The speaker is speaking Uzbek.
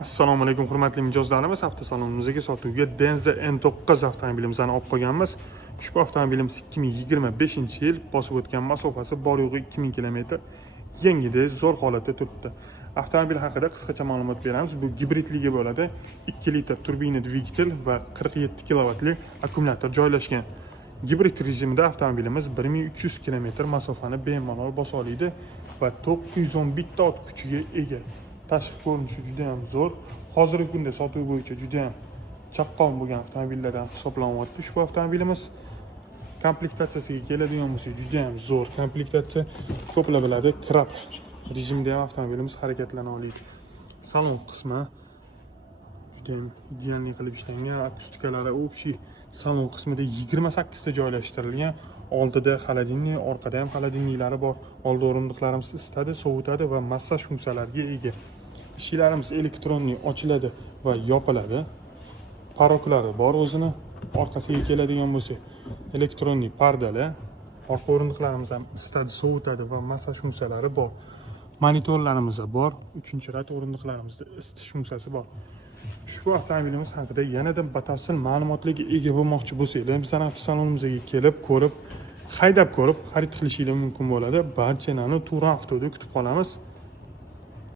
Assalomu alaykum hurmatli mijozlarimiz, avtosalonimizga sotuvga Denza N9 avtomobilimizni olib qo'yganmiz. Ushbu avtomobilimiz 2025-yil bosib o'tgan masofasi bor yo'g'i 2000 km. Yangida zo'r holatda turibdi. Avtomobil haqida qisqacha ma'lumot beramiz. Bu gibridligi bo'ladi. 2 litr turbina dvigatel va 47 kilovatli akkumulyator joylashgan. Gibrid rejimida avtomobilimiz 1300 km masofani bemalol bosa oladi va 910 bitta ot kuchiga ega. Tashqi ko'rinishi juda ham zo'r. Hozirgi kunda sotuv bo'yicha juda ham chaqqon bo'lgan avtomobillardan hisoblanyapti. Ushbu avtomobilimiz komplektatsiyasiga keladigan bo'lsak, juda ham zo'r komplektatsiya. Ko'plar biladi, krab rejimda ham avtomobilimiz harakatlana oladi. Salon qismi juda ham idealniy qilib ishlangan. Akustikalari общий salon qismida 28 ta joylashtirilgan. Oldida xolodilnik, orqada ham xolodilniklari bor. Old o'rindiqlarimiz isitadi, sovutadi va massaj funksiyalariga ega. Eshiklarimiz elektronli ochiladi va yopiladi. Paroklari bor o'zini. Orqasiga keladigan bo'lsak, elektronli pardalar. Orqa o'rindiqlarimiz ham isitadi, sovutadi va massaj funksiyalari bor. Monitorlarimiz bor. 3-rat o'rindiqlarimizda isitish funksiyasi bor. Ushbu avtomobilimiz haqida yanada batafsil ma'lumotlarga ega bo'lmoqchi bo'lsanglar, bizning avtosalonimizga kelib, ko'rib, haydab ko'rib, xarid qilishingiz mumkin bo'ladi. Barchani Turan avtoda kutib qolamiz.